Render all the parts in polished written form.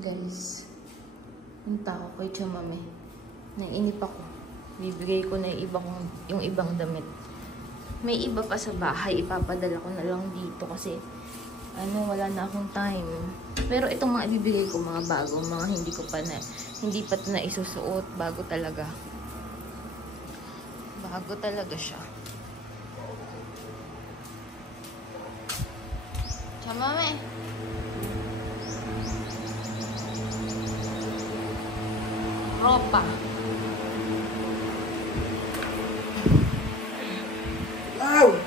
Guys, punta ako kay Chamame. Nainip ako. Bibigay ko na yung ibang damit. May iba pa sa bahay. Ipapadala ko na lang dito kasi wala na akong time. Pero itong mga ibibigay ko, mga bago, mga hindi pa na isusuot. Bago talaga. Bago talaga siya. Chamame. Ropa. Wow.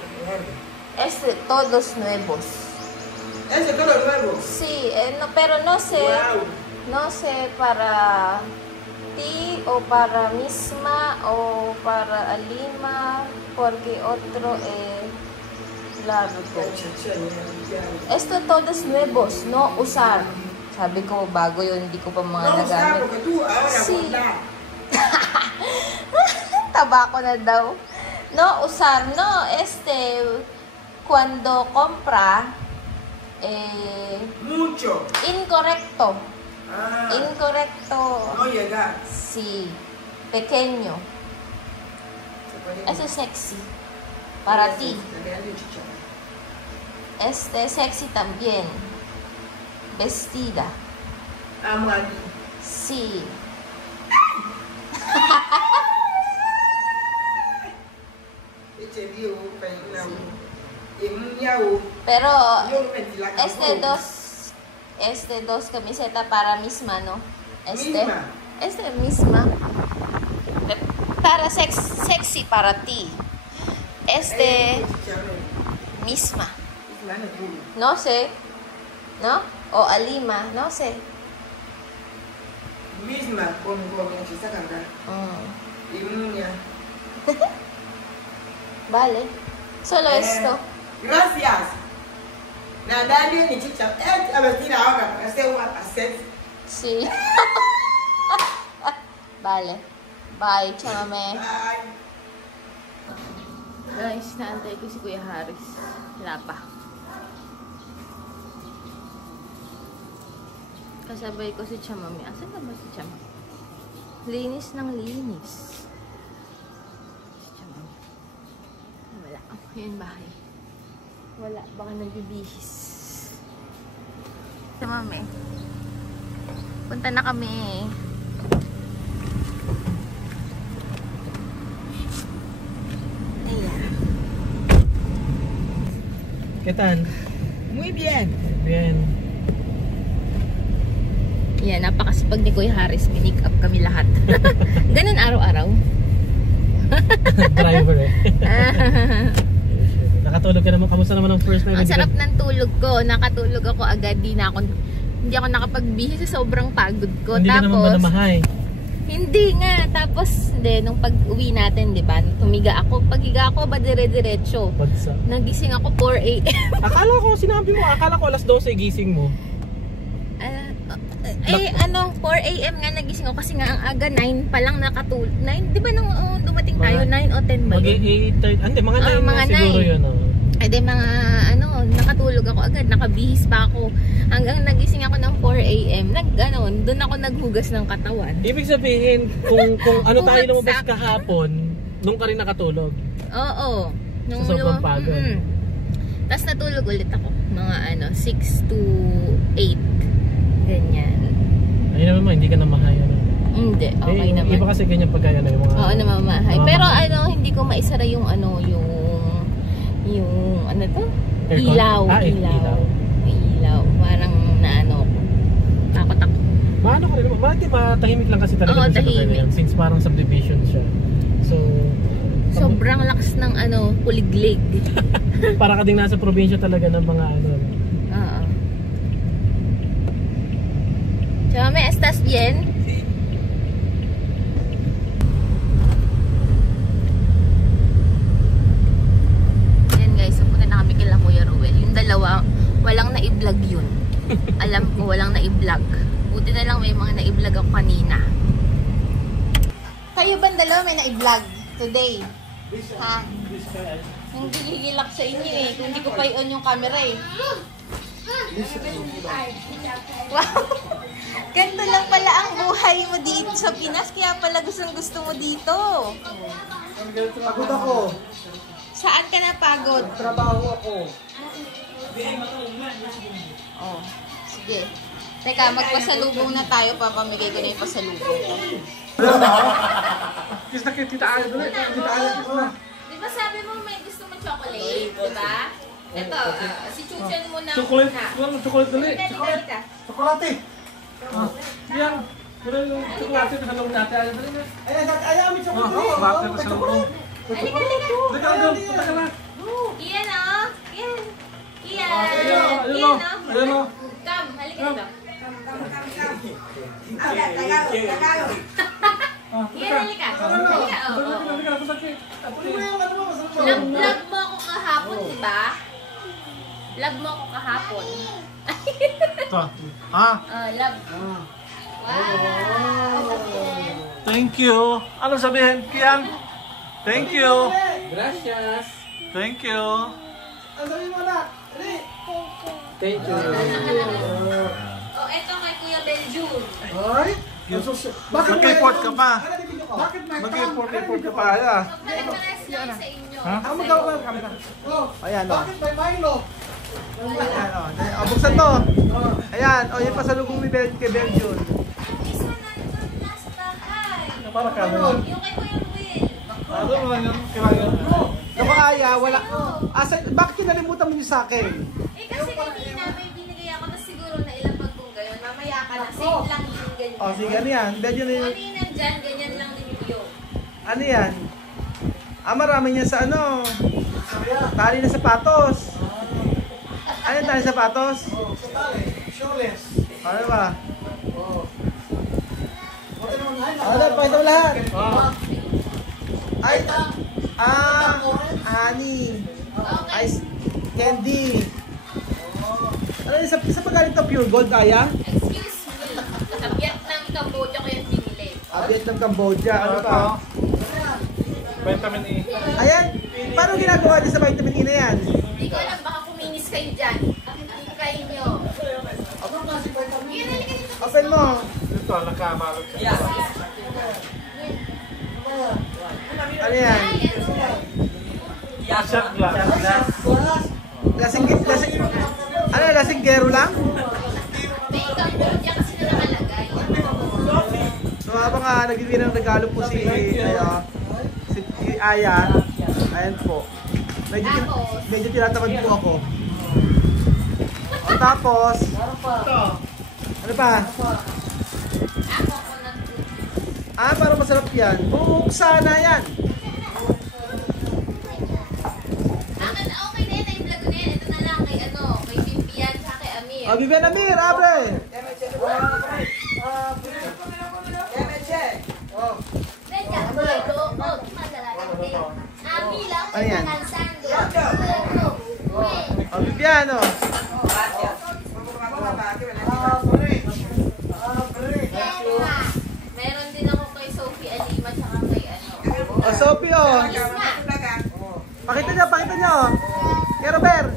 Todos nuevos. Todos nuevos. Sí, pero no sé. Wow. No sé para ti o para misma o para Alima porque otro largo. Todos nuevos, no usar. Sabi ko, bago yun, hindi ko pa mga nagamit. Sí. Tabako na daw. No usar, no, cuando compra, mucho. Incorrecto. Ah. Incorrecto. No llega. Sí. Pequeño. Eso es sexy. Para ti. Sexy también. Vestida. Amo aquí. Sí. Pero dos camiseta para misma, ¿no? Misma. Para sexy para ti. Misma. No sé. ¿No? O Alima, no sé. Misma con esa canga. Vale. Solo esto. Gracias. Nadie ni chicha. A vestir ahora. Hacer. Sí. Vale. Bye, Chamame. Bye. Guys, naantay ko si Kuya Haris. Wala pa. Kasabay ko si Chamame. Asan na ba si Chamame? Linis ng linis. Si Chamame. Wala. Yun bahay. Wala. Baka nagbibihis. Chamame. Punta na kami. Ayan. ¿Qué tal? Muy bien. Bien. Yan, napakasipag ni Kuya Haris. Pinick up kami lahat. Ganun araw-araw. Driver eh. Nakatulog ka naman. Kamusta naman ang first night? Ang sarap ng tulog ko. Nakatulog ako agad. Hindi ako nakapagbihis sa sobrang pagod ko. Hindi ka naman ba namahay? Hindi nga. Tapos, nung pag-uwi natin, di ba? Tumiga ako. Paghiga ako, ba dire-diretso? Nagising ako 4 AM. Sinabi mo, akala ko alas 12 gising mo. 4 AM nga nagising ako kasi nga ang aga 9 pa lang nakatulog. 9, di ba nung dumating tayo? 9 o 10 ba? Hindi, mga 9 na siguro yun. Nakatulog ako agad, nakabihis pa ako. Hanggang nagising ako ng 4 AM. Doon ako naghugas ng katawan. Ibig sabihin, kung ano tayo lumabas kahapon, nung ka rin nakatulog? Oo. Sa sobrang pagod. Tapos natulog ulit ako. Mga 6 to 8. Ganyan. Ayun naman, hindi ka namahay. Hindi, okay naman. Iba kasi ganyan pagkaya na yung mga... Oo, namamahay. Pero hindi ko maisara yung ilaw. Ilaw. Parang takot ako. Maano ka rin naman? Bakit di ba tahimik lang kasi talaga? Oo, tahimik. Since parang subdivision siya. So... Sobrang lakas ng kuliglig. Para ka ding nasa probinsya talaga ng mga Oo. Chame, ¿estás bien? Ayan guys, pupunta na kami kila Kuya Ruel. Yung dalawa, walang na-i-vlog yun. Alam ko, walang na-i-vlog. Buti na lang may mga na-i-vlog ako kanina. Kayo ba dalawa may na-i-vlog today? Ha? Hindi gigilak sa inyo eh. Kung hindi ko pa i-on yung camera eh. Wow! ang buhay mo dito sa Pinas, kaya pala gusto mo dito. Pagod ako. Saan ka napagod? Trabaho ako. Oh, sige. Teka, magpasalubong na tayo. Papamigay ko na yung pasalubong. Kiss na kay Tita Ayo dali. Tita Ayo, kiss na. Di ba sabi mo may gusto mo chocolate? Di ba? Ito, si Chuchan mo na. Chocolate. Na. Wala chocolate dali. Chocolate ka. Chocolate. Yan. Wala yung chocolate sa loob natin. Ayo dali na. Ayaw may chocolate. Bakit sa loob? Halika, halika. Dika lang, punta ka na. Iyan o. Iyan. Iyan. Ayun Iyan o. o. Ayun o. Come, halika dito. Iyan, halika. Halika, oo. Love mo ako kahapon, di ba? Love mo ako kahapon. Ito. Ha? Love. Wow. Thank you. Anong sabihin, Kian? Thank you. Gracias. Thank you. Ano sabihin mo na? Thank you. Oh, eto kay Kuya Benjun. Ay? Mag-report ka pa. Mag-report ka pa. Pare-pares lang sa inyo. Ha? Sa inyo. Ayan o. Bakit may Milo? Ayan o. Buksan mo. Ayan. O, yung pasalubong ni kay Belgium. Isa nandun nasa bahay. Para ka mo. Yung kay Kuya Will. Ano naman yun? Nakaaya, wala. Bakit kinalimutan mo yun sa akin? Eh kasi kanina may binigay ako na siguro na ilang pagkong gayon. Mamaya ka na. Same lang yung ganyan. O, sige, ano yan? Belgium na Kung yun. ano yung nandyan, ganyan lang din yung. Ano yan? Marami niya sa ano? Tali na sapatos. Ano yung tali na sapatos? Shoeless. Ano ba? Ano, pakita mo lahat. Ay, honey. Ice candy. Ano yung sa pagaling to? Pure gold, Aya? Excuse me. Sa Vietnam, Cambodia ko yung binili. Vietnam, Cambodia. Ano pa? Vitamin E. Ayan. Paano ginagawa niya sa vitamin E na yan? Hindi ko alam, baka kuminis kayo dyan. Hindi kayo nyo. Yan, halika dito. Open mo. Ito, nakamalog siya. Ano yan? Ay, ano? Shot glass. Lasing gero lang? May Cambodia kasi na nakalagay. So habang nagbibigay ng regalo po si Aya, ayan po. Medyo tinatamad po ako. O tapos, ano pa? Parang masarap yan. Bubuksan na yan. Okay na yun, na-vlog ko na yan. Ito na lang kay kay Vivian sa kay Amir. Bibian Amir, abre! Ano yan? Bibian, o. Meron din ako kay Sophie Alima tsaka kay O, Sophie, o. Isma. Pakita nyo. Kay Robert.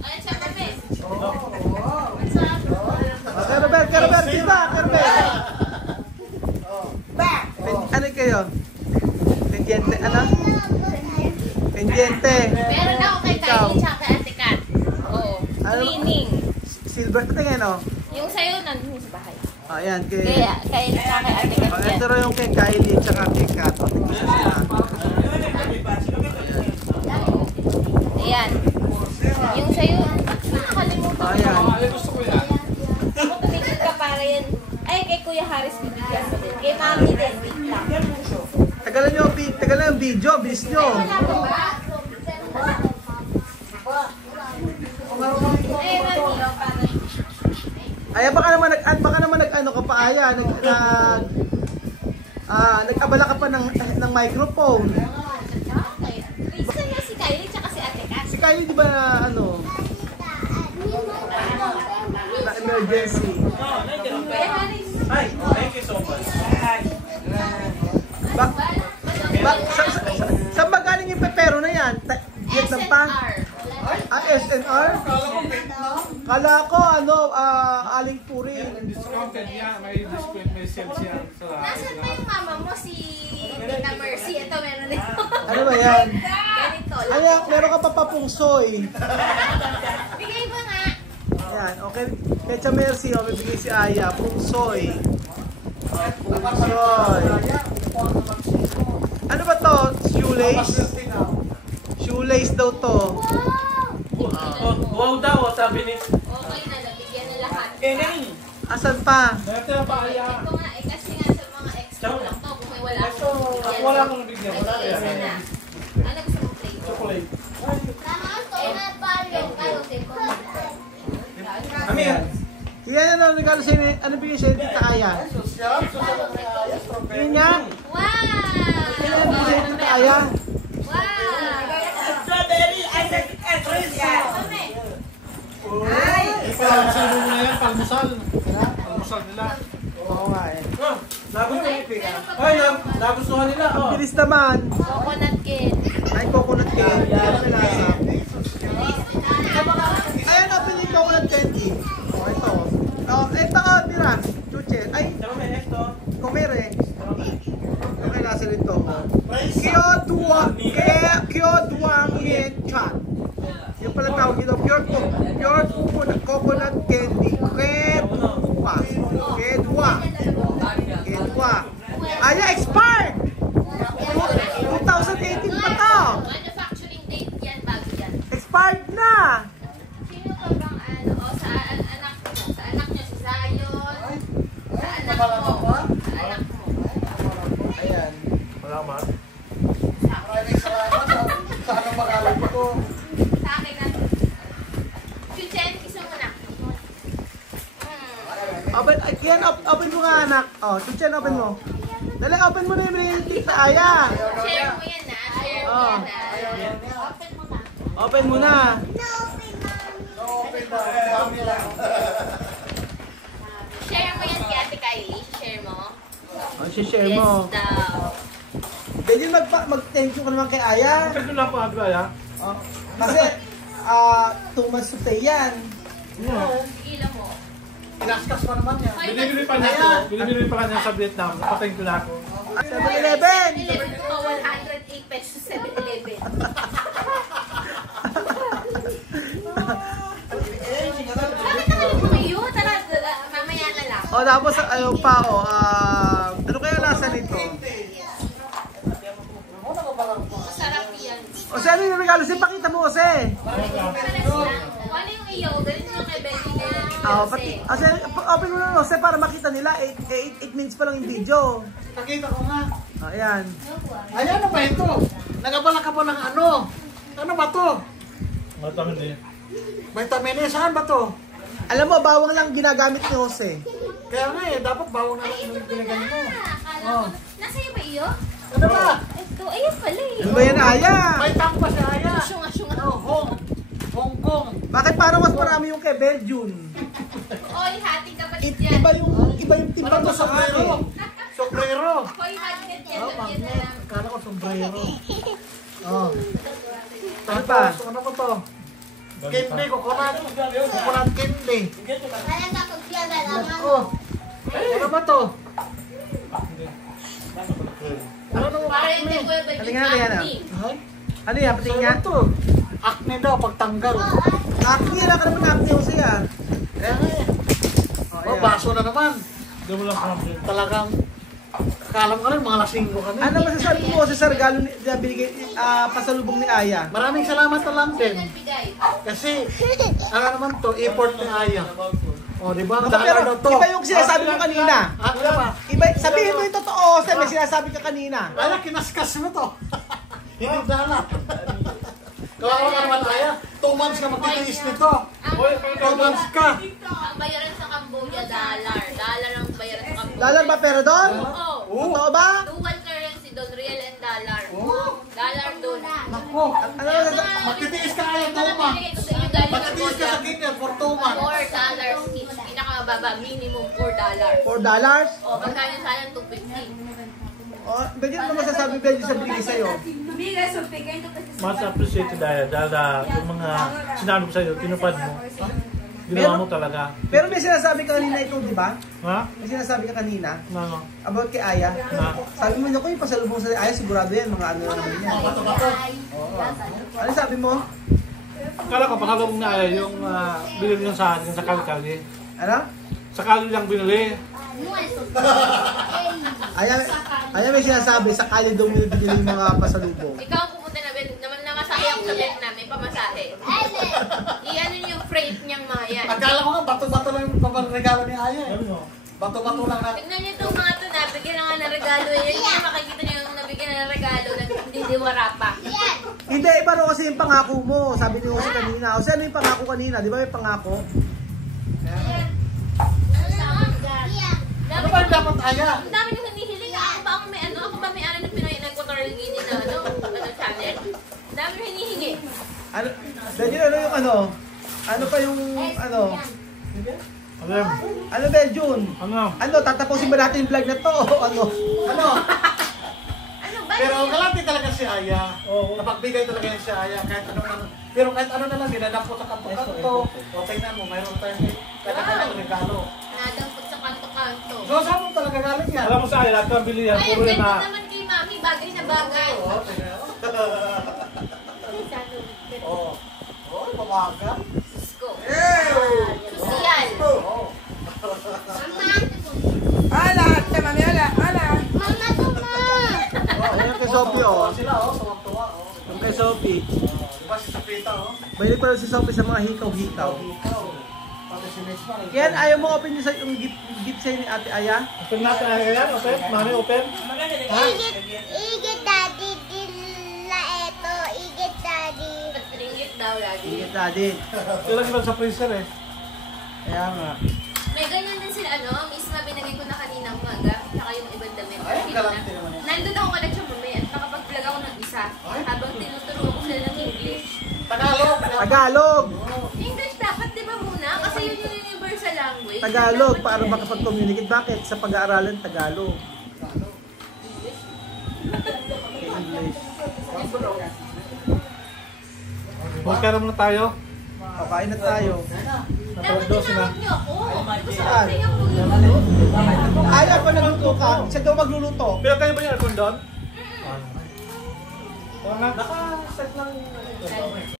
Ay, siya kami. Kay Robert, sila, kay Robert. Ano kayo? Pendiente, ano? Pendiente. Meron ako kay Kylie tsaka kay Ate Kat. Oo. Ano? Cleaning. Silver, tingin, o. Yung sa'yo, nandun sa bahay. Ayan, Kay tsaka kay Ate Kat yan. ito rin yung kay Kylie at saka kay Kat. Ayan. Yung sa'yo, nakalimutan ko. Ayan. Ako tumigil ka para yan. Ay, kay Kuya Haris bibigyan ko din. Kay Mami din, wait lang. Tagalan yung video, bilis nyo. Wala pa ba? Ay, Mami. Ay, baka naman nag-ano ka pa, Aya, nag-abala ka pa ng microphone. Okay. Isa na si Kylie tsaka si Ate Kat. Si Kylie, di ba, na emergency? Kuya Haris. Hi, thank you so much. Saan ba galing yung pepero na yan? Vietnam pa? SNR. SNR? Kala ko, aling puri. Discounted yan, may discount, may sales yan sa Nasaan ba yung mama mo? Si Tita Mercy. Ito, meron dito. Ano ba yan? Ganito lang. Ayan, meron ka pa papungsoy. Bigay mo nga. Ayan, okay. Kecha Mercy, may bigay si Aya. Pungsoy. Pungsoy. Ano ba to? Shoelace? Shoelace daw to. Oh, wow daw, sabi ni... Okay na, nabigyan na lahat. Asan pa? Dati na pa kaya. Ito nga, kasi nga sa mga extra lang to. Kung may wala akong bigyan. Wala akong bigyan. Wala Nag-iisa yan. na. Ano gusto mong plate? Chocolate. Kami yan. Sige, ano regalo sa'yo? Ano bigay sa'yo Tita Aya? Yun yan. Wow! Ano bigay sa'yo Tita Aya? Wow! Strawberry, ice cream yan. Palmusal mo na yan, palmusal. Palmusal nila. Oo nga eh. Ay, nagustuhan nila. Ang Oh. bilis naman. Coconut cake. Ay, coconut cake. Ayan, napili coconut candy. Oh, ito. Oh, ito ka, tira. Chuche. Ay, kumere. Okay, nasa rito. Kyoduang Yen Chan. Yung pala tawag ito. Pure coconut candy. Kedua. Ay, expired! 2018 pa to. Manufacturing date yan, bago yan. Expired na! Sino pa bang ano? O, sa anak mo. Sa anak niyo, si Zion. Sa anak mo. Sa anak mo. Ayan. Salamat. Sa akin na. Chuchen, kiso mo na. Open mo nga anak. Oh, Chuchen, open mo. Dali, open mo na yung Tita Aya. Share mo yan na. Share mo Oh. yan na. Open mo na. Open mo na. Share mo yan kay Ate Kylie. Share mo. Oh, share mo. Yes daw. Dali, mag-thank you ka naman kay Aya. Ito na pa agad, ha? Oh, kasi, 2 months to pay yan. Gila mo. Pinaskas pa naman yan. Binibili pa niya. Binibili pa niya sa Vietnam. Napatay ko na ako. 7-Eleven! 7-Eleven ko, 108 pesos 7-Eleven. Bakit naman kayo? Tara, mamaya na lang. O, tapos, ayaw pa, ano kaya lasa nito? Masarap yan. O, ano yung regalo? Sige, pakita mo, Ose. Pares lang. Ano yung iyo? Ganito yung kay Becky na. Open mo na, Ose, para makita nila. 8 minutes pa lang yung video. Nakita ko nga. Ayan. Ay, ano ba ito? Nagabala ka pa ng ano? Ano ba to? Matangin niya. Vitamin E, saan ba to? Alam mo, bawang lang ginagamit ni Jose. Kaya nga eh, dapat bawang na lang yung pinaganyan mo. Akala ko. Nasa iyo ba iyo? Ano ba? Ito, ayun pala eh. Ano ba yan, Aya? May tank pa si Aya. Syunga-syunga. Hong Kong. Bakit parang mas marami yung kay Belgium? Oy, hati kapatid yan. Iba yung timba Ano to to, sa sombrero? akin. Sombrero. Hoy, magnet yan. Oh, Lagyan na lang. Kala ko sombrero. Oh. Ano pa? Tapos, ano ba to? Candy, coconut. Coconut candy. Oh. Ano ba to? Ano ba? Para hindi ko yung Halika na, yan, acne. Ay, Ano yan, pating ano niya? to? Acne daw, pagtanggal. Acne, wala ka naman acne Jose ah. Kaya nga eh. Oh, Oh, ayan. baso na naman. Hindi mo lang kampi. Talagang, akala mo ka rin, mga lasinggo kami. Ano masasabi mo sa regalo na binigay, pasalubong ni Aya? Maraming salamat na lang din. Nagbigay. Kasi, ano naman to, effort ni Aya. O, di ba? Pero Dahil daw to. iba yung sinasabi mo kanina. Ano ba? Iba, sabihin mo yung totoo, Jose, may sinasabi ka kanina. Aya, kinaskas mo to. Hindi dala. Kawawa ka naman, Aya. 2 months ka magtitiis nito. 2 months ka. Ang bayaran sa Cambodia, dollar. Dollar ang bayaran sa Cambodia. Dollar ba pero doon? Oo. Totoo ba? Dual currency doon, real and dollar. Dollar doon. Ako. Ano masasabi? Magtitiis ka, Aya, 2 Ito na months. binigay ko sa inyo galing Magtitiis ka sa Cambodia. ganyan for 2 months. $4 each. Pinakamababa, minimum $4. $4? O, magkano sana 250. Oh, Belgium, ano masasabi Belgium sa binigay sa'yo? Mas appreciated dahil yung mga sinabi ko sa'yo, tinupad mo. Ginawa mo talaga. Pero may sinasabi ka kanina ikaw, di ba? Ha? May sinasabi ka kanina Ano? about kay Aya. Na? Sabi mo, naku, yung pasalubong sa Aya, sigurado yan, mga ano naman yan. Ano sabi mo? Akala ko pasalubong na ay yung binili niyo sa akin sa kali-kali. Ano? Sa kali lang binili. Aya may sinasabi, sa kali daw binibigyan yung mga pasalubong. Ikaw ang pumunta na naman namasahe ako sa Vietnam, may pamasahe. Iyan yung freight niyang mga yan. Akala ko nga, bato-bato lang yung regalo ni Aya eh. Bato-bato lang na. Tignan niyo itong mga ito, nabigyan na nga ng regalo. Yan yung makikita niyo yung nabigyan na ng regalo, nagdidiwara pa. Hindi, iba rin kasi yung pangako mo. Sabi ni Jose kanina. Jose, ano yung pangako kanina? Di ba may pangako? Ano ba yung dapat Aya? Ang dami niyong hinihiling. Ako ba may ano na pinag-control gini na channel? Ang dami niyong hinihingi. Ano? Daniel, ano yung ano? Ano pa yung ano? Alam. Ano Beljun? Ano? Ano, tatapusin ba natin yung vlog na to? O ano? Ano? Ano ba? Pero galante talaga si Aya. Napagbigay talaga yan si Aya kahit ano man. Pero kahit ano na lang, dinadampot sa kanto-kanto. O tingnan mo, mayroon tayong kanya-kanya regalo. Nadampot sa kanto-kanto. So saan mo talaga galing yan? Alam mo sa akin, lahat ng bili yan. Ay, Puro ang yan ganda na. naman kay Mami. Bagay na bagay. Oo, tingnan mo. Oo. Oo, pamaga. Go. Social. Ayan kay Sophie, oh. Sila, tuwang-tuwa. Yung kay Sophie. Diba si Sapita, Mahilig pa rin si Sophie sa mga hikaw-hikaw. Ikaw. Pati si Next Man. Yan, ayaw mo open yung gift sa'yo ni Ate Aya? Open natin ay yan. Open. Mami, open. Igit daddy dila eto, igit daddy. Ringgit daw lagi. Gift daddy. Ilagay lang sa freezer eh. Kaya nga. May ganyan din sila, Miss na binigay ko na kanina umaga, saka yung ibang damit. Ay, galante naman yan. Nandun ako ka siya mamaya at nakapag-vlog ako ng isa habang tinuturo ko sila ng English. Tagalog. Tagalog! English dapat di ba muna? Kasi yun yung universal language. Tagalog, para makapag-communicate. Bakit? Sa pag-aaralan, Tagalog. English. Magkano muna tayo? Kakain na tayo. Dapat tinawag niyo ako. Gusto ko Saan? sa yung magluluto. Ayaw pa nagluto ka. Siya daw magluluto. Pero kayo ba yung aircon doon? Naka-set lang.